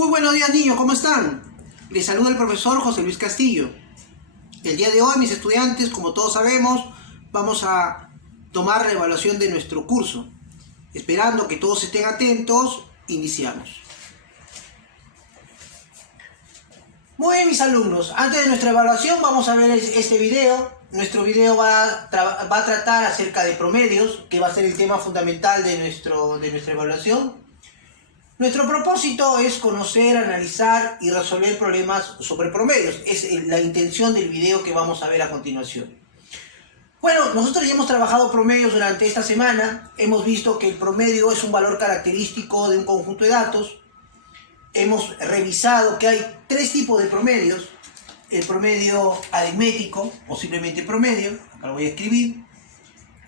Muy buenos días, niños, ¿cómo están? Les saluda el profesor José Luis Castillo. El día de hoy, mis estudiantes, como todos sabemos, vamos a tomar la evaluación de nuestro curso. Esperando que todos estén atentos, iniciamos. Muy bien, mis alumnos, antes de nuestra evaluación vamos a ver este video. Nuestro video va a tratar acerca de promedios, que va a ser el tema fundamental de nuestra evaluación. Nuestro propósito es conocer, analizar y resolver problemas sobre promedios. Es la intención del video que vamos a ver a continuación. Bueno, nosotros ya hemos trabajado promedios durante esta semana. Hemos visto que el promedio es un valor característico de un conjunto de datos. Hemos revisado que hay tres tipos de promedios. El promedio aritmético o simplemente promedio, acá lo voy a escribir.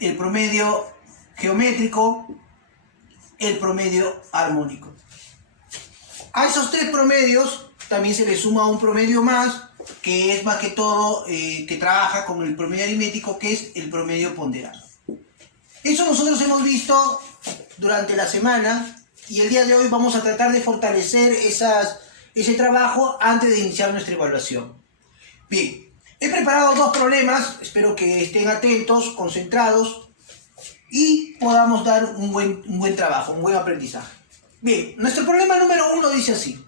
El promedio geométrico, el promedio armónico. A esos tres promedios también se le suma un promedio más, que es más que todo que trabaja con el promedio aritmético, que es el promedio ponderado. Eso nosotros hemos visto durante la semana y el día de hoy vamos a tratar de fortalecer ese trabajo antes de iniciar nuestra evaluación. Bien, he preparado dos problemas, espero que estén atentos, concentrados y podamos dar un buen trabajo, un buen aprendizaje. Bien, nuestro problema número 1 dice así.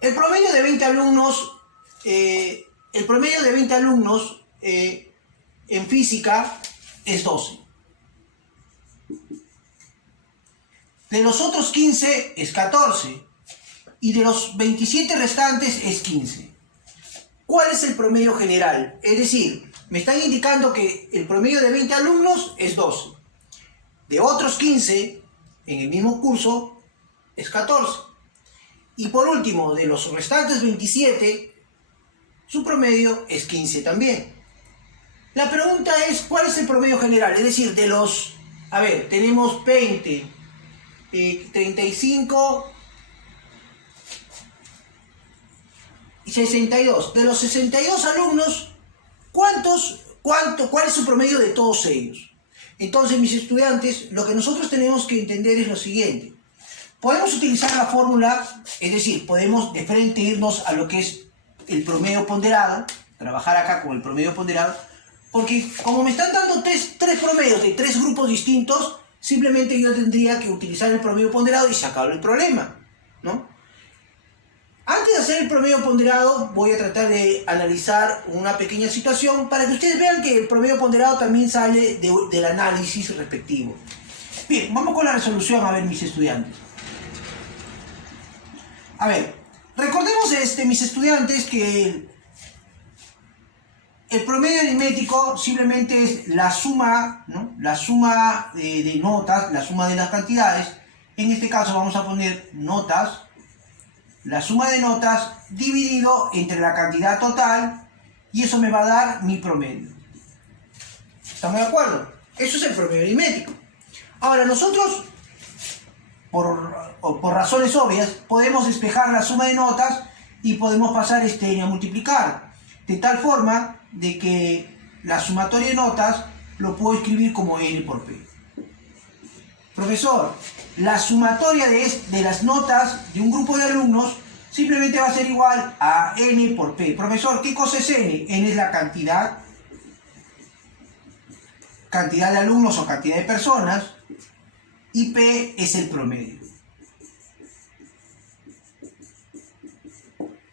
El promedio de 20 alumnos en física es 12. De los otros 15 es 14. Y de los 27 restantes es 15. ¿Cuál es el promedio general? Es decir, me están indicando que el promedio de 20 alumnos es 12. De otros 15, en el mismo curso, es 14. Y por último, de los restantes 27, su promedio es 15 también. La pregunta es, ¿cuál es el promedio general? Es decir, de los... A ver, tenemos 20, 35 y 62. De los 62 alumnos, ¿cuál es su promedio de todos ellos? Entonces, mis estudiantes, lo que nosotros tenemos que entender es lo siguiente. Podemos utilizar la fórmula, es decir, podemos de frente irnos a lo que es el promedio ponderado, trabajar acá con el promedio ponderado, porque como me están dando tres promedios de tres grupos distintos, simplemente yo tendría que utilizar el promedio ponderado y se acabó el problema, ¿no? Antes de hacer el promedio ponderado, voy a tratar de analizar una pequeña situación para que ustedes vean que el promedio ponderado también sale del análisis respectivo. Bien, vamos con la resolución, a ver, mis estudiantes. A ver, recordemos, mis estudiantes, que el promedio aritmético simplemente es la suma, ¿no? La suma de notas, la suma de las cantidades. En este caso vamos a poner notas. La suma de notas dividido entre la cantidad total y eso me va a dar mi promedio. ¿Estamos de acuerdo? Eso es el promedio aritmético. Ahora nosotros, por razones obvias, podemos despejar la suma de notas y podemos pasar a multiplicar. De tal forma de que la sumatoria de notas lo puedo escribir como N por P. Profesor, la sumatoria de las notas de un grupo de alumnos simplemente va a ser igual a N por P. Profesor, ¿qué cosa es N? N es la cantidad de alumnos o cantidad de personas, y P es el promedio.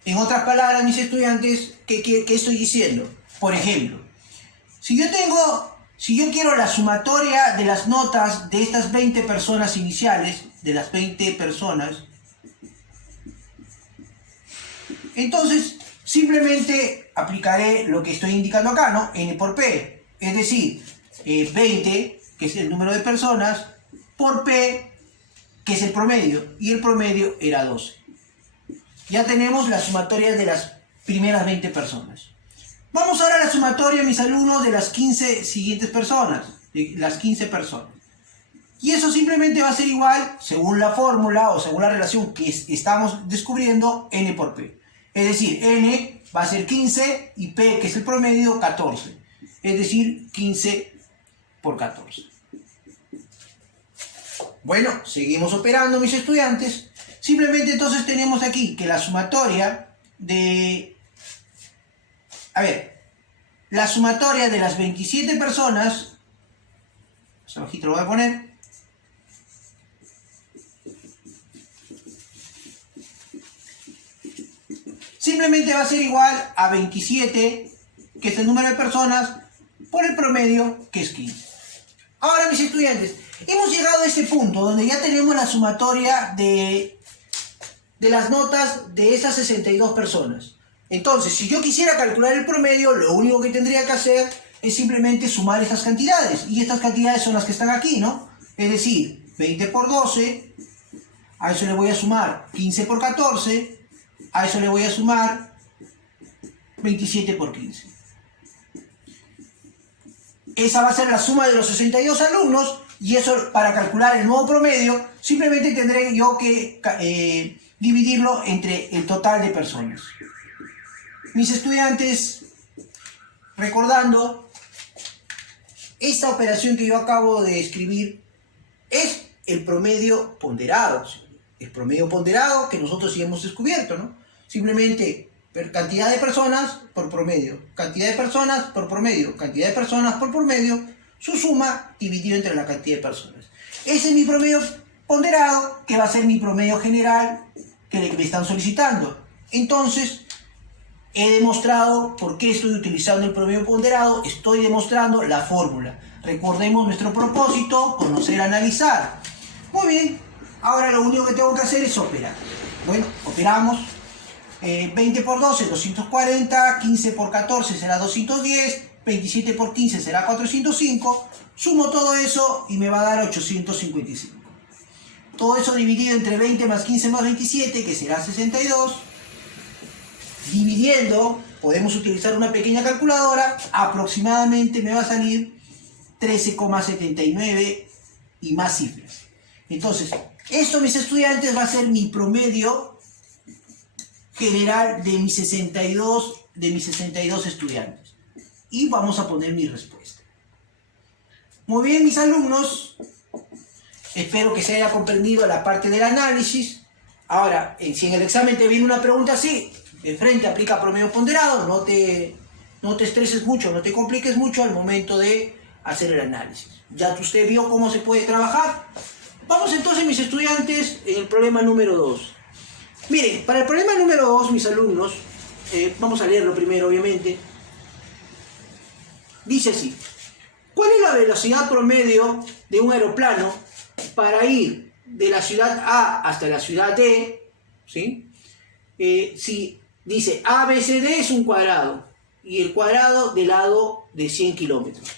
En otras palabras, mis estudiantes, ¿qué estoy diciendo? Por ejemplo, si yo quiero la sumatoria de las notas de estas 20 personas iniciales, de las 20 personas, entonces simplemente aplicaré lo que estoy indicando acá, ¿no? N por P, es decir, 20, que es el número de personas, por P, que es el promedio, y el promedio era 12. Ya tenemos la sumatoria de las primeras 20 personas. Vamos ahora a la sumatoria, mis alumnos, de las 15 siguientes personas, de las 15 personas. Y eso simplemente va a ser igual, según la fórmula o según la relación que estamos descubriendo, N por P. Es decir, N va a ser 15 y P, que es el promedio, 14. Es decir, 15 por 14. Bueno, seguimos operando, mis estudiantes. Si Simplemente entonces tenemos aquí que la sumatoria de... A ver, la sumatoria de las 27 personas, abajito lo voy a poner, simplemente va a ser igual a 27, que es el número de personas, por el promedio, que es 15. Ahora, mis estudiantes, hemos llegado a este punto donde ya tenemos la sumatoria de las notas de esas 62 personas. Entonces, si yo quisiera calcular el promedio, lo único que tendría que hacer es simplemente sumar estas cantidades. Y estas cantidades son las que están aquí, ¿no? Es decir, 20 por 12, a eso le voy a sumar 15 por 14, a eso le voy a sumar 27 por 15. Esa va a ser la suma de los 62 alumnos, y eso, para calcular el nuevo promedio, simplemente tendré yo que dividirlo entre el total de personas. Mis estudiantes, recordando, esta operación que yo acabo de escribir es el promedio ponderado. El promedio ponderado que nosotros sí hemos descubierto, ¿no? Simplemente cantidad de personas por promedio, cantidad de personas por promedio, cantidad de personas por promedio, su suma dividido entre la cantidad de personas. Ese es mi promedio ponderado, que va a ser mi promedio general que me están solicitando. Entonces, he demostrado por qué estoy utilizando el promedio ponderado, estoy demostrando la fórmula. Recordemos nuestro propósito, conocer, analizar. Muy bien, ahora lo único que tengo que hacer es operar. Bueno, operamos. 20 por 12, 240, 15 por 14 será 210, 27 por 15 será 405, sumo todo eso y me va a dar 855. Todo eso dividido entre 20 más 15 más 27, que será 62. Dividiendo, podemos utilizar una pequeña calculadora, aproximadamente me va a salir 13,79 y más cifras. Entonces, esto, mis estudiantes, va a ser mi promedio general de mis 62 estudiantes. Y vamos a poner mi respuesta. Muy bien, mis alumnos. Espero que se haya comprendido la parte del análisis. Ahora, si en el examen te viene una pregunta así, de frente aplica promedio ponderado, no te estreses mucho, no te compliques mucho al momento de hacer el análisis. Ya usted vio cómo se puede trabajar. Vamos entonces, mis estudiantes, en el problema número 2. Miren, para el problema número 2, mis alumnos, vamos a leerlo primero, obviamente. Dice así: ¿cuál es la velocidad promedio de un aeroplano para ir de la ciudad A hasta la ciudad D? ¿Sí? Si dice A, B, C, D es un cuadrado, y el cuadrado del lado de 100 kilómetros.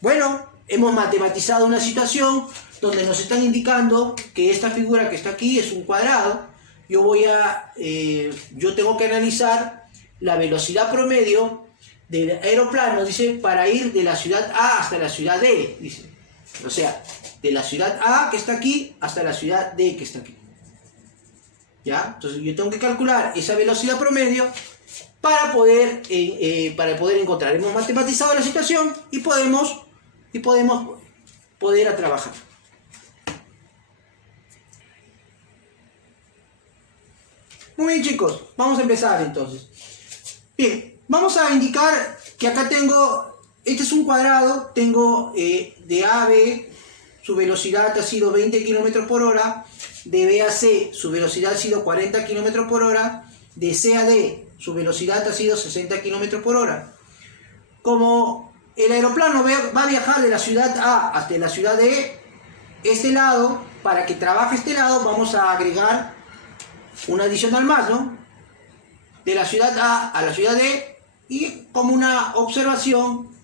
Bueno, hemos matematizado una situación donde nos están indicando que esta figura que está aquí es un cuadrado. Yo tengo que analizar la velocidad promedio del aeroplano, dice, para ir de la ciudad A hasta la ciudad D, dice. O sea, de la ciudad A, que está aquí, hasta la ciudad D, que está aquí. ¿Ya? Entonces yo tengo que calcular esa velocidad promedio para poder encontrar. Hemos matematizado la situación y podemos poder a trabajar. Muy bien, chicos, vamos a empezar entonces. Bien, vamos a indicar que acá tengo, este es un cuadrado, tengo de A a B, su velocidad ha sido 20 km por hora, de B a C, su velocidad ha sido 40 km por hora, de C a D, su velocidad ha sido 60 km por hora. Como el aeroplano va a viajar de la ciudad A hasta la ciudad D, este lado, para que trabaje este lado, vamos a agregar un adicional más, ¿no? De la ciudad A la ciudad D, y como una observación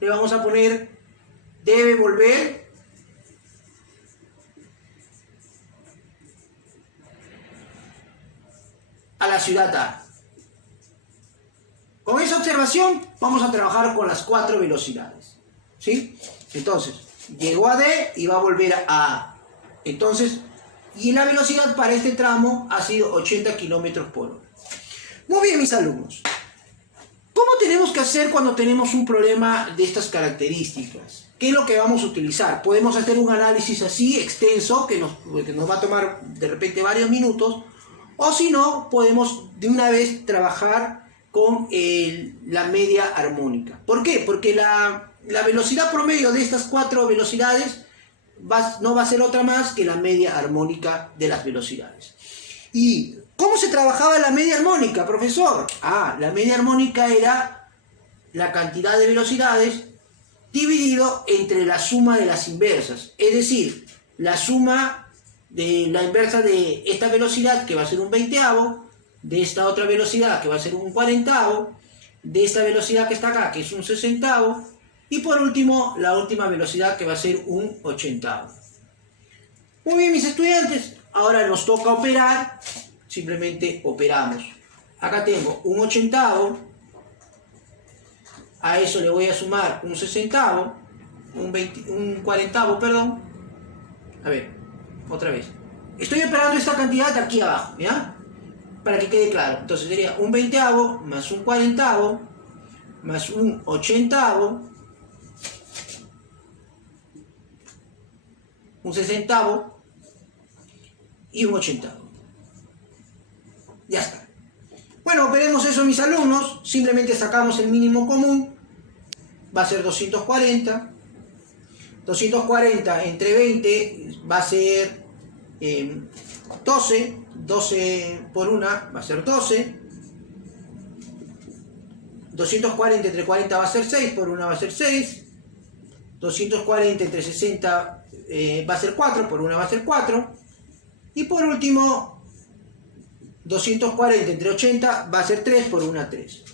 le vamos a poner: debe volver a la ciudad A. Con esa observación vamos a trabajar con las 4 velocidades, ¿sí? Entonces, llegó a D y va a volver a A. Entonces, y la velocidad para este tramo ha sido 80 km por hora. Muy bien, mis alumnos. ¿Cómo tenemos que hacer cuando tenemos un problema de estas características? ¿qué es lo que vamos a utilizar? Podemos hacer un análisis así extenso que nos va a tomar de repente varios minutos, o si no, podemos de una vez trabajar con la media armónica. ¿Por qué? Porque la velocidad promedio de estas 4 velocidades no va a ser otra más que la media armónica de las velocidades. ¿Y cómo se trabajaba la media armónica, profesor? La media armónica era la cantidad de velocidades dividido entre la suma de las inversas. Es decir, la suma de la inversa de esta velocidad, que va a ser un 20avo, de esta otra velocidad, que va a ser un 40avo, de esta velocidad que está acá, que es un 60avo, y por último, la última velocidad, que va a ser un 80avo. Muy bien, mis estudiantes, ahora nos toca operar, simplemente operamos. Acá tengo un 80avo, a eso le voy a sumar un 60avo, un 40avo, perdón. A ver, otra vez. Estoy operando esta cantidad aquí abajo, ¿ya? Para que quede claro. Entonces sería un 20avo más un 40avo más un 80avo, un 60avo y un 80avo. Ya está. Bueno, veremos eso, mis alumnos. Simplemente sacamos el mínimo común. Va a ser 240. 240 entre 20 va a ser 12. 12 por 1 va a ser 12. 240 entre 40 va a ser 6. Por 1 va a ser 6. 240 entre 60 va a ser 4. Por 1 va a ser 4. Y por último, 240 entre 80 va a ser 3, por 1 3.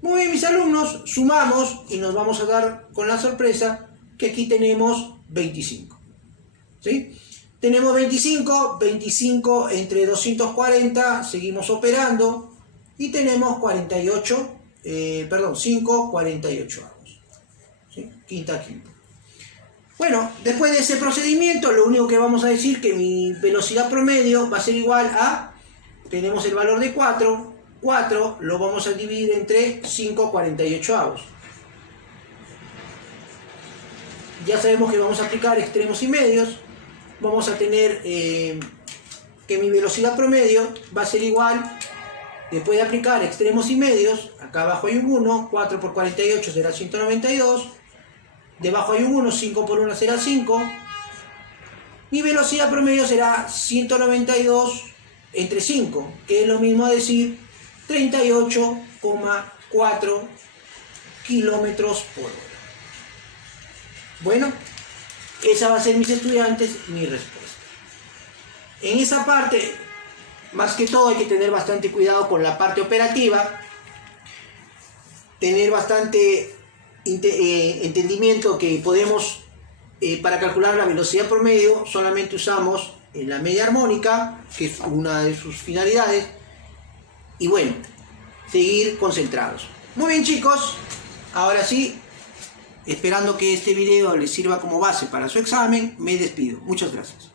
Muy bien, mis alumnos, sumamos y nos vamos a dar con la sorpresa que aquí tenemos 25. ¿Sí? Tenemos 25, 25 entre 240, seguimos operando y tenemos 5, 48 avos. ¿Sí? Quinta. Bueno, después de ese procedimiento, lo único que vamos a decir que mi velocidad promedio va a ser igual a, tenemos el valor de 4 lo vamos a dividir entre 5 48 avos. Ya sabemos que vamos a aplicar extremos y medios. Vamos a tener que mi velocidad promedio va a ser igual, después de aplicar extremos y medios, acá abajo hay un 1, 4 por 48 será 192, debajo hay un 1, 5 por 1 será 5, mi velocidad promedio será 192 entre 5, que es lo mismo a decir 38,4 kilómetros por hora. Bueno, esa va a ser, mis estudiantes, mi respuesta. En esa parte, más que todo, hay que tener bastante cuidado con la parte operativa, tener bastante entendimiento que podemos, para calcular la velocidad promedio, solamente usamos la media armónica, que es una de sus finalidades, y bueno, seguir concentrados. Muy bien, chicos, ahora sí, esperando que este video les sirva como base para su examen, me despido. Muchas gracias.